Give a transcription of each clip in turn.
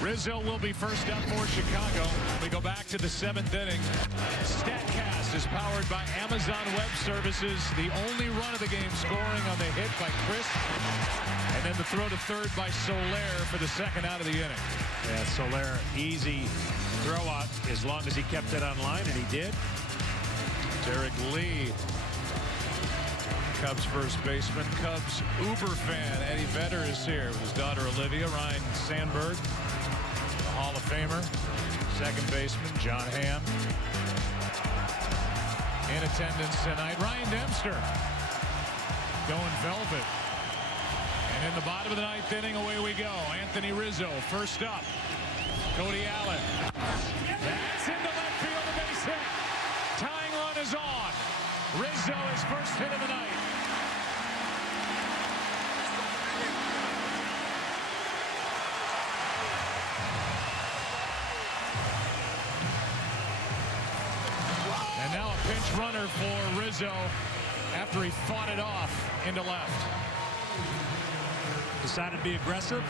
Rizzo will be first up for Chicago. We go back to the 7th inning. StatCast is powered by Amazon Web Services. The only run of the game scoring on the hit by Chris. And then the throw to third by Soler for the second out of the inning. Yeah, Soler, easy throw out as long as he kept it on line, and he did. Derek Lee, Cubs first baseman, Cubs Uber fan Eddie Vedder is here with his daughter Olivia. Ryan Sandberg, the Hall of Famer, second baseman John Hamm in attendance tonight. Ryan Dempster going velvet. And in the bottom of the 9th inning, away we go. Anthony Rizzo first up. Cody Allen. That's into left field, a base hit. Tying run is on. Rizzo is first hit of the night. And now a pinch runner for Rizzo after he fought it off into left. Decided to be aggressive.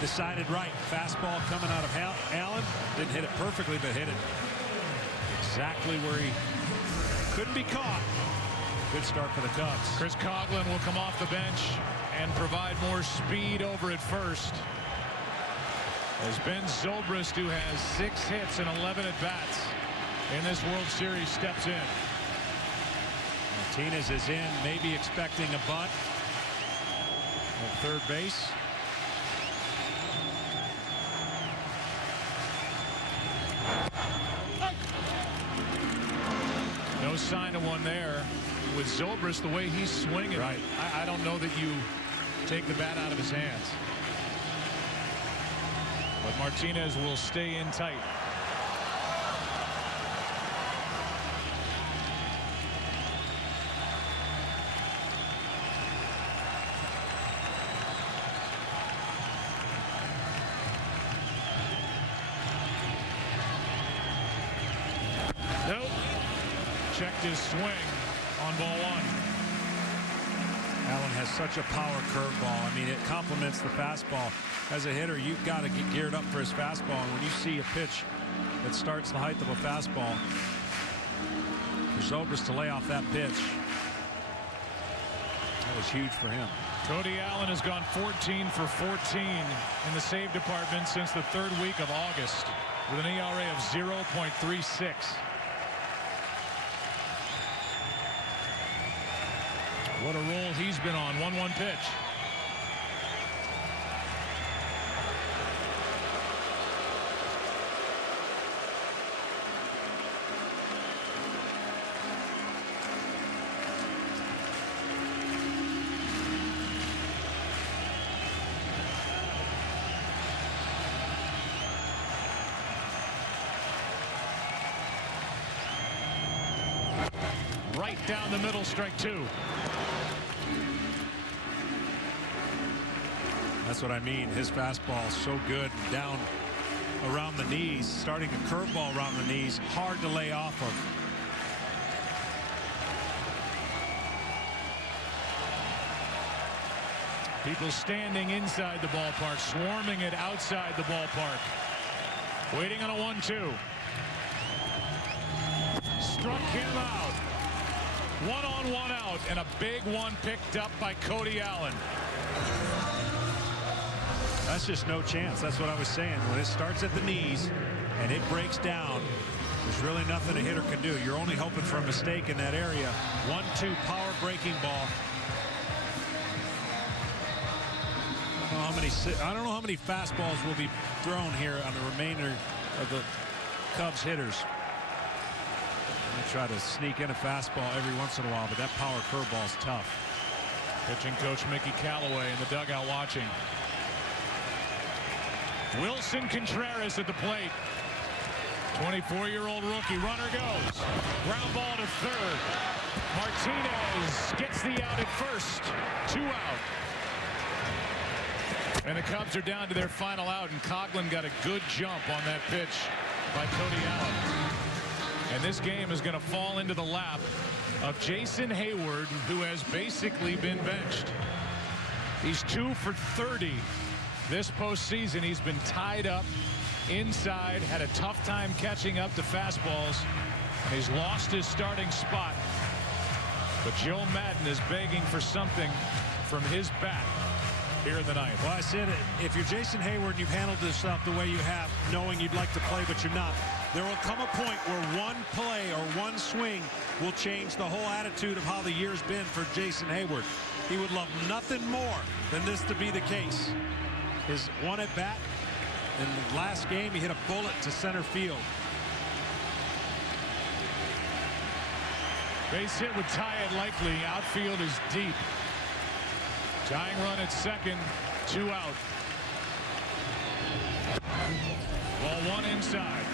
Decided right. Fastball coming out of Allen. Didn't hit it perfectly, but hit it exactly where he couldn't be caught. Good start for the Cubs. Chris Coughlin will come off the bench and provide more speed over at first. As Ben Zobrist, who has 6 hits and 11 at-bats in this World Series, steps in. Martinez is in, maybe expecting a bunt at third base. No sign of one there. With Zobrist, the way he's swinging, right. I don't know that you take the bat out of his hands. But Martinez will stay in tight. Nope. Checked his swing on ball 1. Allen has such a power curveball. I mean, it complements the fastball. As a hitter, you've got to get geared up for his fastball. And when you see a pitch that starts the height of a fastball, for Zobrist to lay off that pitch, that was huge for him. Cody Allen has gone 14 for 14 in the save department since the 3rd week of August with an ERA of 0.36. What a roll he's been on. 1-1 pitch. Right down the middle, strike 2. That's what I mean. His fastball is so good down around the knees, starting a curveball around the knees, hard to lay off of. People standing inside the ballpark, swarming it outside the ballpark. Waiting on a 1-2. Struck him out. 1 on, 1 out, and a big one picked up by Cody Allen. That's just no chance. That's what I was saying. When it starts at the knees and it breaks down, there's really nothing a hitter can do. You're only hoping for a mistake in that area. 1-2 power breaking ball. I don't know how many fastballs will be thrown here on the remainder of the Cubs hitters. They try to sneak in a fastball every once in a while, but that power curveball is tough. Pitching coach Mickey Callaway in the dugout watching. Wilson Contreras at the plate. 24-year-old rookie. Runner goes. Ground ball to third. Martinez gets the out at first. 2 out. And the Cubs are down to their final out, and Coughlin got a good jump on that pitch by Cody Allen. And this game is going to fall into the lap of Jason Hayward, who has basically been benched. He's 2 for 30 This postseason, he's been tied up inside, had a tough time catching up to fastballs, and he's lost his starting spot. But Joe Madden is begging for something from his bat here in the ninth. Well, I said it. If you're Jason Hayward and you've handled this stuff the way you have, knowing you'd like to play but you're not, there will come a point where one play or one swing will change the whole attitude of how the year's been for Jason Hayward. He would love nothing more than this to be the case. His one at bat in the last game, he hit a bullet to center field. Base hit would tie it likely. Outfield is deep. Tying run at second, 2 out. Ball 1 inside.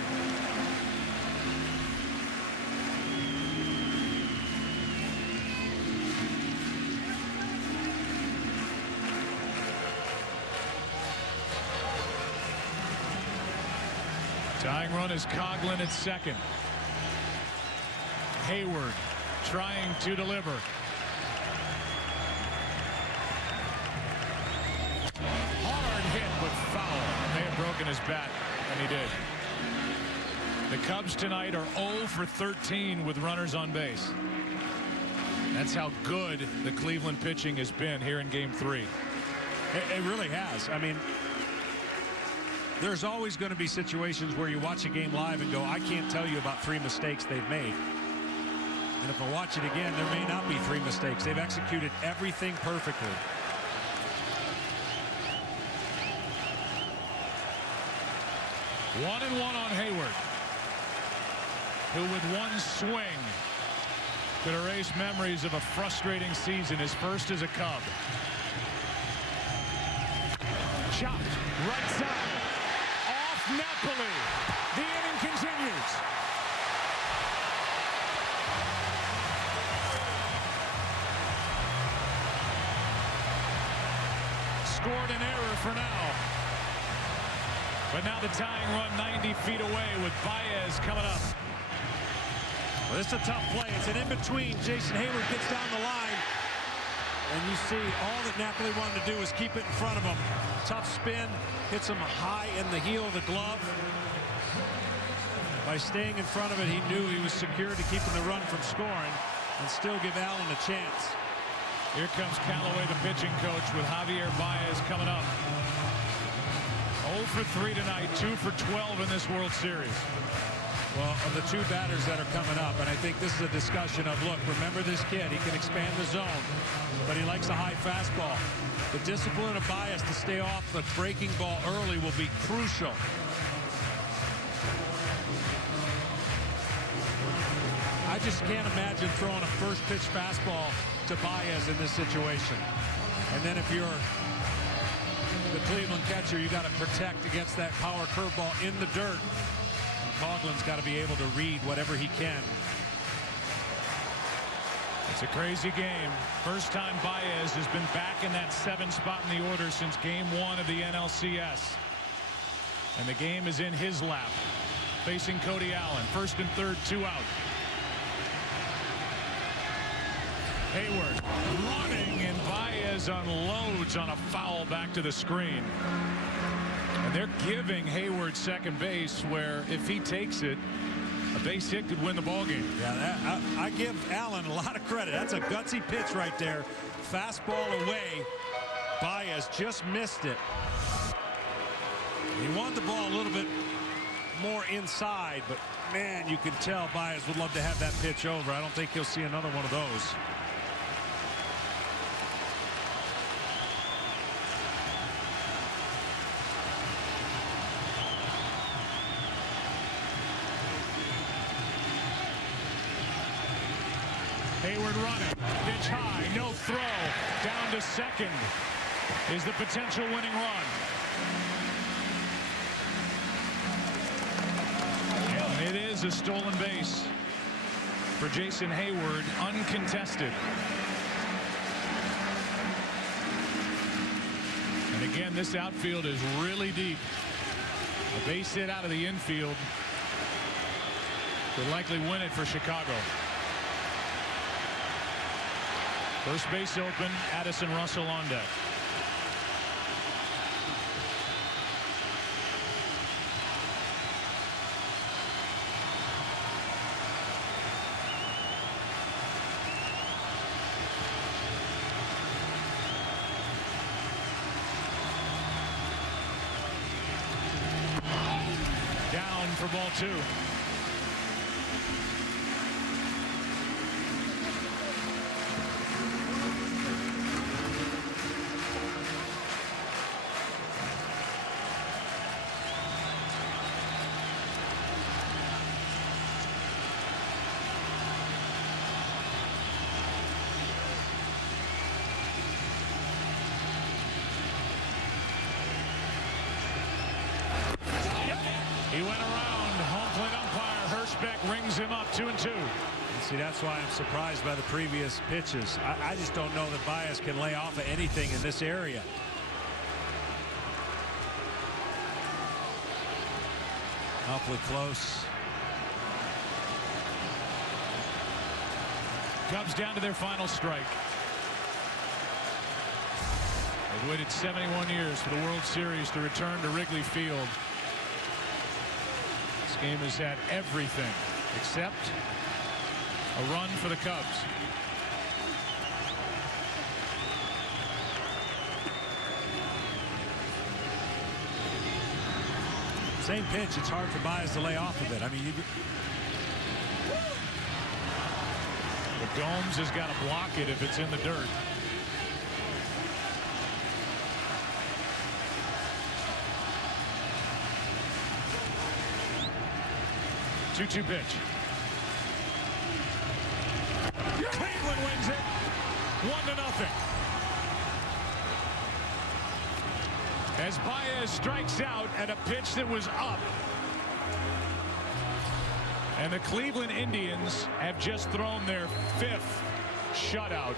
Tying run is Coughlin at second. Hayward trying to deliver. Hard hit, but foul. May have broken his bat, and he did. The Cubs tonight are 0 for 13 with runners on base. That's how good the Cleveland pitching has been here in Game 3. It really has. I mean, there's always going to be situations where you watch a game live and go, I can't tell you about 3 mistakes they've made. And if I watch it again, there may not be 3 mistakes. They've executed everything perfectly. One and one on Hayward, who with one swing could erase memories of a frustrating season, his first as a Cub. Chopped right side. Off Napoli. The inning continues. Scored an error for now. But now the tying run 90 feet away with Baez coming up. Well, this is a tough play. It's an in-between. Jason Hayward gets down the line. And you see all that Napoli wanted to do is keep it in front of him. Tough spin. Hits him high in the heel of the glove. By staying in front of it, he knew he was secure to keeping the run from scoring and still give Allen a chance. Here comes Callaway, the pitching coach, with Javier Baez coming up. 0 for 3 tonight, 2 for 12 in this World Series. Well, of the 2 batters that are coming up, and I think this is a discussion of, look, remember this kid, he can expand the zone, but he likes a high fastball. The discipline of Baez to stay off the breaking ball early will be crucial. I just can't imagine throwing a first pitch fastball to Baez in this situation. And then if you're the Cleveland catcher, you got to protect against that power curveball in the dirt. Coughlin's got to be able to read whatever he can. It's a crazy game. First time Baez has been back in that 7th spot in the order since Game 1 of the NLCS. And the game is in his lap. Facing Cody Allen. First and third, 2 out. Hayward running, and Baez unloads on a foul back to the screen. And they're giving Hayward second base, where if he takes it, a base hit could win the ballgame. Yeah, I give Allen a lot of credit. That's a gutsy pitch right there. Fastball away. Baez just missed it. He wanted the ball a little bit more inside, but man, you can tell Baez would love to have that pitch over. I don't think he'll see another one of those. Hayward running, pitch high, no throw, down to second is the potential winning run. And it is a stolen base for Jason Hayward, uncontested. And again, this outfield is really deep. A base hit out of the infield could likely win it for Chicago. First base open, Addison Russell on deck. for ball 2. He went around. Home plate umpire Hirschbeck rings him up 2-2. See, that's why I'm surprised by the previous pitches. I just don't know that Baez can lay off of anything in this area. Awfully close. Cubs down to their final strike. They've waited 71 years for the World Series to return to Wrigley Field. This game has had everything except a run for the Cubs. Same pitch. It's hard for Baez to lay off of it. I mean, but Gomes has got to block it if it's in the dirt. Two-two pitch. Cleveland wins it 1-0. As Baez strikes out at a pitch that was up. And the Cleveland Indians have just thrown their 5th shutout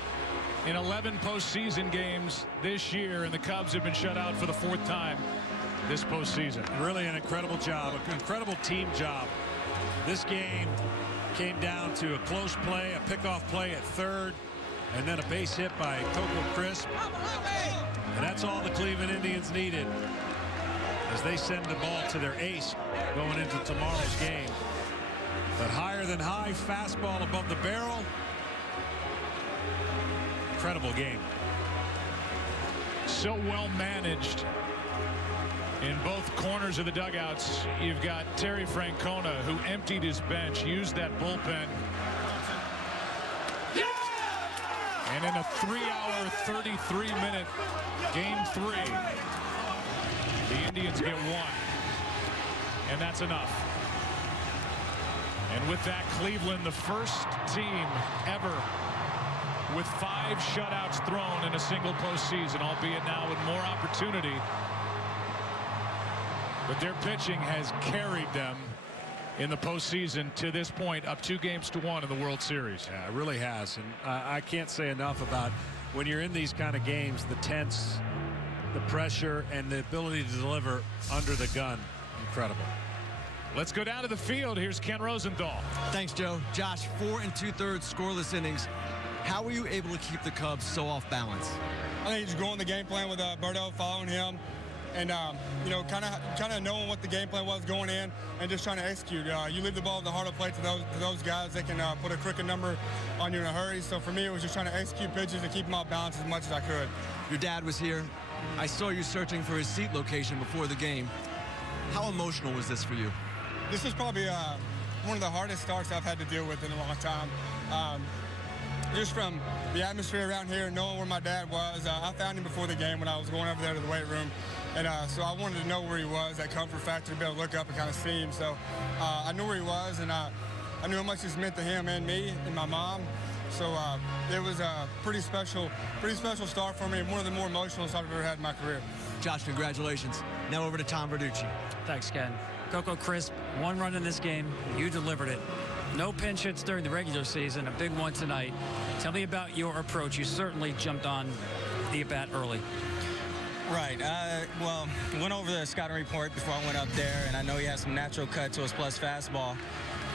in 11 postseason games this year, and the Cubs have been shut out for the 4th time this postseason. Really an incredible job, an incredible team job. This game came down to a close play, a pickoff play at third, and then a base hit by Coco Crisp. And that's all the Cleveland Indians needed as they send the ball to their ace going into tomorrow's game. But higher than high, fastball above the barrel. Incredible game. So well managed in both corners of the dugouts. You've got Terry Francona, who emptied his bench, used that bullpen. And in a 3-hour, 33-minute game 3, the Indians get 1. And that's enough. And with that, Cleveland, the first team ever with 5 shutouts thrown in a single postseason, albeit now with more opportunity. But their pitching has carried them in the postseason to this point, up 2-1 in the World Series. Yeah, it really has. And I can't say enough about when you're in these kind of games, the tense, the pressure, and the ability to deliver under the gun. Incredible. Let's go down to the field. Here's Ken Rosenthal. Thanks, Joe. Josh, 4 2/3 scoreless innings. How were you able to keep the Cubs so off balance? I think just going the game plan with Berto, following him, and you know, kind of knowing what the game plan was going in, and just trying to execute. You leave the ball at the heart of the plate to those guys, they can put a crooked number on you in a hurry. So for me, it was just trying to execute pitches and keep them off balance as much as I could. Your dad was here. I saw you searching for his seat location before the game. How emotional was this for you? This is probably one of the hardest starts I've had to deal with in a long time. Just from the atmosphere around here, knowing where my dad was. I found him before the game when I was going over there to the weight room. And so I wanted to know where he was, that comfort factor, to be able to look up and kind of see him. So I knew where he was, and I knew how much this meant to him and me and my mom. So it was a pretty special start for me, and one of the more emotional starts I've ever had in my career. Josh, congratulations. Now over to Tom Verducci. Thanks, Ken. Coco Crisp, 1 run in this game. You delivered it. No pinch hits during the regular season, a big one tonight. Tell me about your approach. You certainly jumped on the at-bat early. Right. Well, went over the scouting report before I went up there, and I know he has some natural cut to his plus fastball.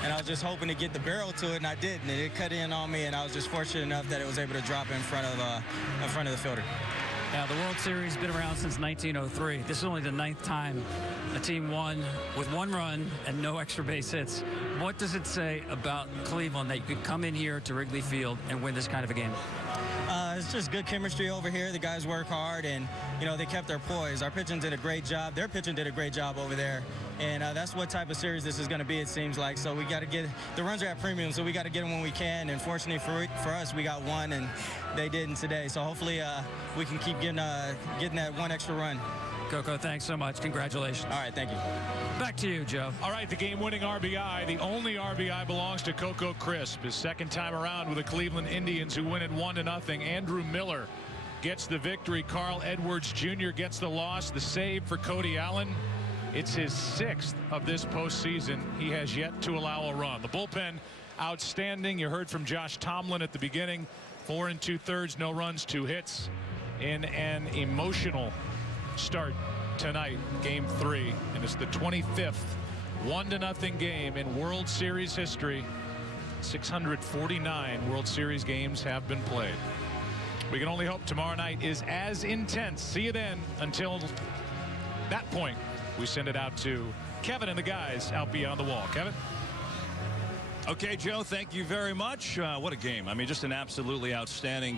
And I was just hoping to get the barrel to it, and I did. And it cut in on me, and I was just fortunate enough that it was able to drop in front of the fielder. Now, the World Series has been around since 1903. This is only the 9th time a team won with 1 run and no extra base hits. What does it say about Cleveland that you could come in here to Wrigley Field and win this kind of a game? It's just good chemistry over here. The guys work hard, and, you know, they kept their poise. Our pitching did a great job. Their pitching did a great job over there. And that's what type of series this is going to be, it seems like. So we got to get – the runs are at premium, so we got to get them when we can. And fortunately for us, we got one, and they didn't today. So hopefully we can keep getting that one extra run. Coco, thanks so much. Congratulations. All right, thank you. Back to you, Joe. All right, the game-winning RBI. The only RBI belongs to Coco Crisp. His second time around with the Cleveland Indians, who win it 1-0. Andrew Miller gets the victory. Carl Edwards Jr. gets the loss. The save for Cody Allen. It's his 6th of this postseason. He has yet to allow a run. The bullpen, outstanding. You heard from Josh Tomlin at the beginning. 4 2/3, no runs, 2 hits in an emotional start tonight, game 3, and it's the 25th 1-0 game in World Series history. 649 World Series games have been played. We can only hope tomorrow night is as intense. See you then. Until that point, we send it out to Kevin and the guys out beyond the wall. Kevin? Okay, Joe, thank you very much. What a game. I mean, just an absolutely outstanding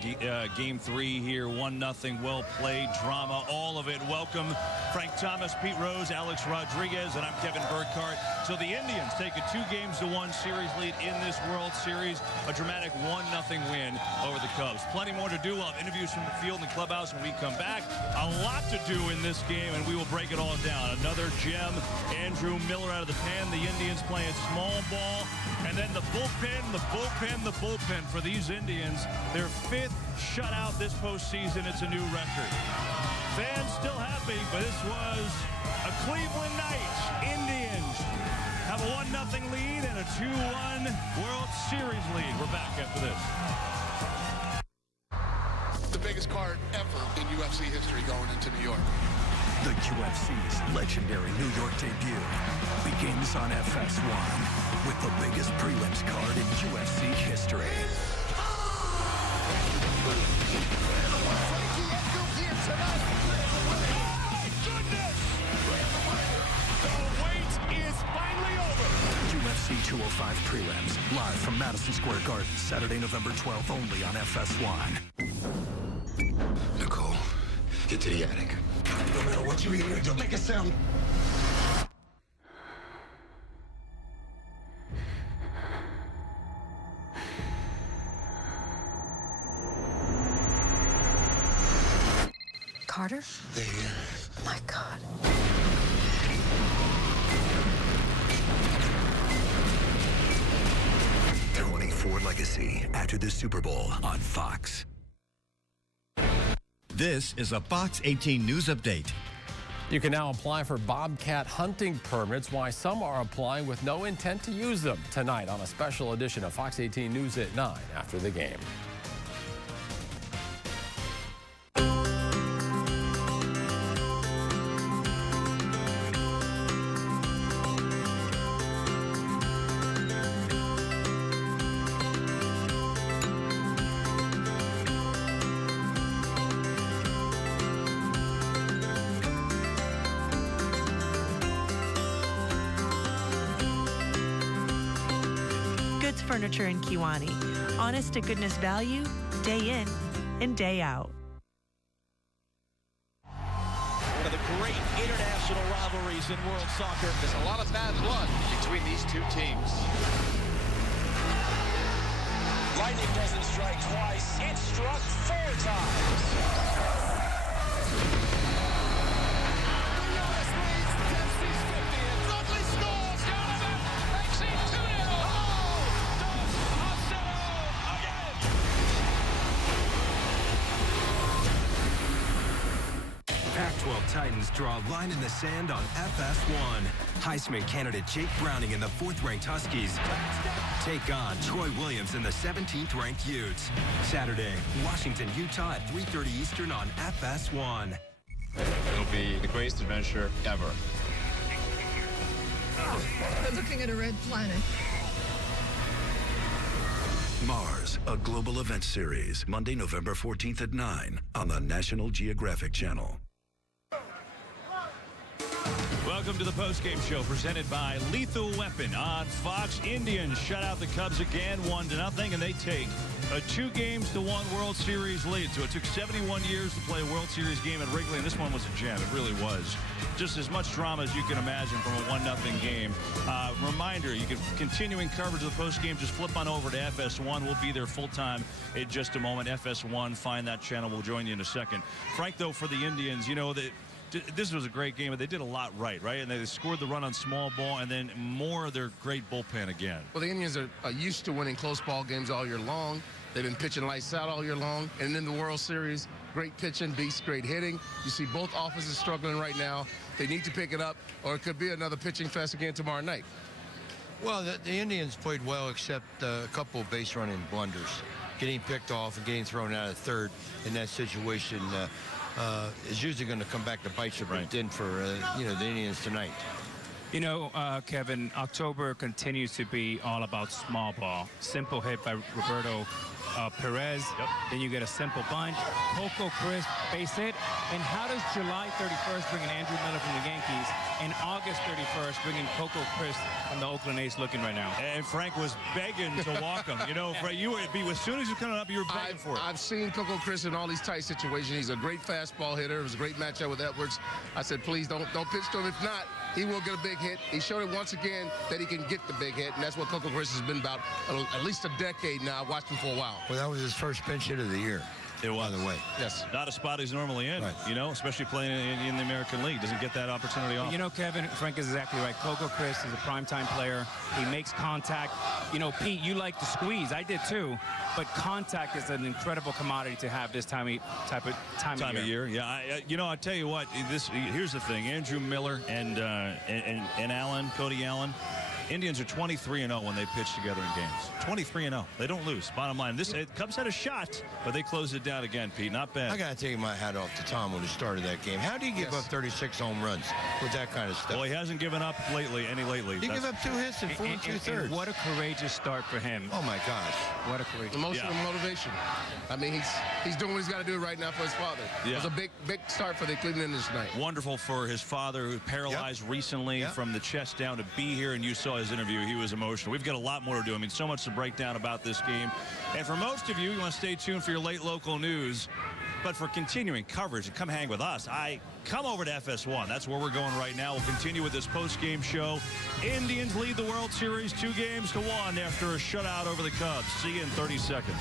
game 3 here. 1-0, well played, drama, all of it. Welcome, Frank Thomas, Pete Rose, Alex Rodriguez, and I'm Kevin Burkhardt. So the Indians take a 2-1 series lead in this World Series. A dramatic 1-0 win over the Cubs. Plenty more to do. We'll have interviews from the field and the clubhouse when we come back. A lot to do in this game, and we will break it all down. Another gem, Andrew Miller out of the pen. The Indians playing small ball. And then the bullpen for these Indians. Their 5th shutout this postseason. It's a new record. Fans still happy, but this was a Cleveland night. Indians have a 1-0 lead and a 2-1 World Series lead. We're back after this. The biggest card ever in UFC history going into New York. The UFC's legendary New York debut begins on FS1 with the biggest prelims card in UFC history. UFC 205 prelims, live from Madison Square Garden, Saturday, November 12th, only on FS1. Nicole, get to the attic. No matter what you hear, don't make a sound. Carter? They're here. My God. '24 Legacy, after the Super Bowl on Fox. This is a Fox 18 News Update. You can now apply for bobcat hunting permits, why some are applying with no intent to use them. Tonight on a special edition of Fox 18 News at 9 after the game. Furniture in Kiwani. Honest to goodness value, day in and day out. One of the great international rivalries in world soccer. There's a lot of bad blood between these two teams. Lightning doesn't strike twice. It struck 4 times. Pac-12 Titans draw a line in the sand on FS1. Heisman candidate Jake Browning and the 4th-ranked Huskies take on Troy Williams and the 17th-ranked Utes. Saturday, Washington, Utah at 3:30 Eastern on FS1. It'll be the greatest adventure ever. We're looking at a red planet. Mars, a global event series, Monday, November 14th at 9 on the National Geographic Channel. Well, welcome to the postgame show presented by Lethal Weapon on Fox. Indians shut out the Cubs again, 1-0, and they take a 2-1 World Series lead. So it took 71 years to play a World Series game at Wrigley, and this one was a gem. It really was. Just as much drama as you can imagine from a 1-0 game. Reminder, you can continuing coverage of the postgame. Just flip on over to FS1. We'll be there full-time in just a moment. FS1, find that channel. We'll join you in a second. Frank, though, for the Indians, you know, this was a great game, but they did a lot right? And they scored the run on small ball, and then more of their great bullpen again. Well, the Indians are used to winning close ball games all year long. They've been pitching lights out all year long. And in the World Series, great pitching beats great hitting. You see both offenses struggling right now. They need to pick it up, or it could be another pitching fest again tomorrow night. Well, the Indians played well, except a couple of base running blunders. Getting picked off and getting thrown out of third in that situation is usually going to come back to bite you, but it didn't for the Indians tonight. You know, Kevin, October continues to be all about small ball. Simple hit by Roberto Perez. Then you get a simple bunt. Coco Crisp base hit. And how does July 31st bring in Andrew Miller from the Yankees and August 31st bring in Coco Crisp from the Oakland A's looking right now? And Frank was begging to walk him. You know, Frank, you would be, as soon as you're coming up, you were begging for it. I've seen Coco Crisp in all these tight situations. He's a great fastball hitter. It was a great matchup with Edwards. I said, please don't pitch to him. If not, he will get a big hit. He showed it once again that he can get the big hit, and that's what Coco Crisp has been about at least a decade now. I've watched him for a while. Well, that was his first pinch hit of the year. It was. By the way. Yes. Not a spot he's normally in, right. You know, especially playing in the American League. Doesn't get that opportunity often. You know, Kevin, Frank is exactly right. Coco Crisp is a primetime player. He makes contact. You know, Pete, you like to squeeze. I did too. But contact is an incredible commodity to have this time of year. Yeah, you know, I tell you what. Here's the thing: Andrew Miller and Cody Allen. Indians are 23-0 when they pitch together in games. 23-0. They don't lose. Bottom line, Cubs had a shot, but they closed it down again, Pete. Not bad. I got to take my hat off to Tom when he started that game. How do you give up 36 home runs with that kind of stuff? Well, he hasn't given up lately. He gave up 2 hits and 4 2/3. What a courageous start for him. Oh my gosh. What a courageous. Emotional motivation. I mean, he's doing what he's got to do right now for his father. Yeah. It was a big start for the Cleveland Indians tonight. Wonderful for his father, who paralyzed recently from the chest down, to be here, and you saw his interview. He was emotional. We've got a lot more to do. I mean, so much to break down about this game. And for most of you, you want to stay tuned for your late local news. But for continuing coverage, come hang with us. Come over to FS1. That's where we're going right now. We'll continue with this post-game show. Indians lead the World Series 2-1 after a shutout over the Cubs. See you in 30 seconds.